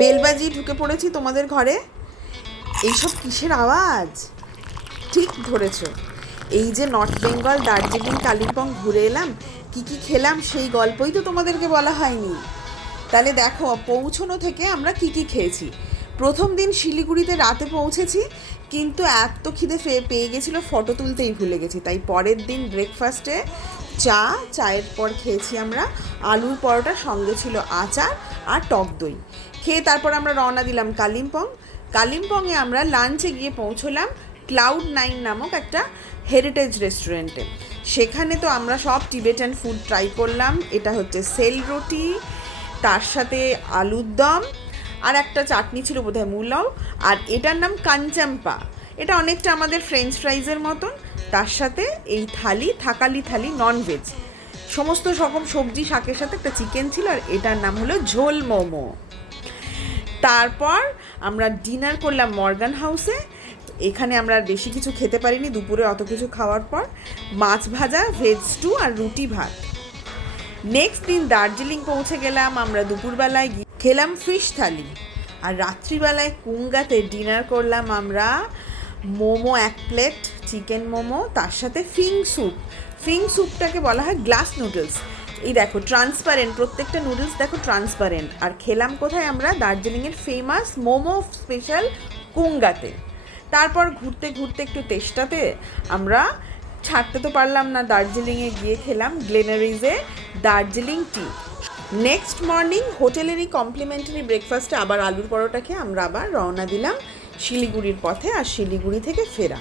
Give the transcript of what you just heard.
Bell বাজিয়ে ঢুকে পড়েছি তোমাদের ঘরে। এইসব কিসের আওয়াজ? ঠিক ধরেছ, এই যে নর্থ বেঙ্গল, দার্জিলিং, কালিম্পং ঘুরে এলাম, কি কি খেলাম সেই গল্পই তো তোমাদেরকে বলা হয়নি। তাহলে দেখো, পৌঁছানো থেকে আমরা কি কি খেয়েছি। প্রথম দিন শিলিগুড়িতে রাতে পৌঁছেছি, কিন্তু এত খিদে পেয়ে গেছিলো, ফটো তুলতেই ভুলে গেছি। তাই পরের দিন ব্রেকফাস্টে চায়ের পর খেয়েছি আমরা আলুর পরোটা, সঙ্গে ছিল আচার আর টক দই। খেয়ে তারপর আমরা রওনা দিলাম কালিম্পংয়ে আমরা লাঞ্চে গিয়ে পৌঁছলাম Cloud9 নামক একটা হেরিটেজ রেস্টুরেন্টে। সেখানে তো আমরা সব টিবেটান ফুড ট্রাই করলাম। এটা হচ্ছে সেল রুটি, তার সাথে আলুর দম, আর একটা চাটনি ছিল বোধহয় মূলাও, আর এটার নাম কাঞ্চাম্পা। এটা অনেকটা আমাদের ফ্রেঞ্চ ফ্রাইজের মতন। তার সাথে এই থাকালি থালি ননভেজ, সমস্ত রকম সবজি শাকের সাথে একটা চিকেন ছিল, আর এটার নাম হলো ঝোল মোমো। তারপর আমরা ডিনার করলাম মর্গান হাউসে। এখানে আমরা আর বেশি কিছু খেতে পারিনি দুপুরে, অত কিছু খাওয়ার পর মাছ ভাজা, ভেজ স্টু আর রুটি ভাত। নেক্সট দিন দার্জিলিং পৌঁছে গেলাম আমরা। দুপুরবেলায় খেলাম ফিশ থালি, আর রাত্রিবেলায় কুঙ্গাতে ডিনার করলাম আমরা মোমো 1 প্লেট, চিকেন মোমো, তার সাথে ফিং স্যুপটাকে বলা হয় গ্লাস নুডলস। এই দেখো ট্রান্সপারেন্ট, প্রত্যেকটা নুডলস দেখো ট্রান্সপারেন্ট। আর খেলাম কোথায় আমরা? দার্জিলিংয়ের ফেমাস মোমো স্পেশাল কুঙ্গাতে। তারপর ঘুরতে ঘুরতে একটু তেষ্টাতে আমরা ছাড়তে তো পারলাম না, দার্জিলিংয়ে গিয়ে খেলাম গ্লেনারিজে দার্জিলিং টি। নেক্সট মর্নিং হোটেলেরই কমপ্লিমেন্টারি ব্রেকফাস্টে আবার আলুর পরোটা খেয়ে আমরা আবার রওনা দিলাম শিলিগুড়ির পথে, আর শিলিগুড়ি থেকে ফেরা।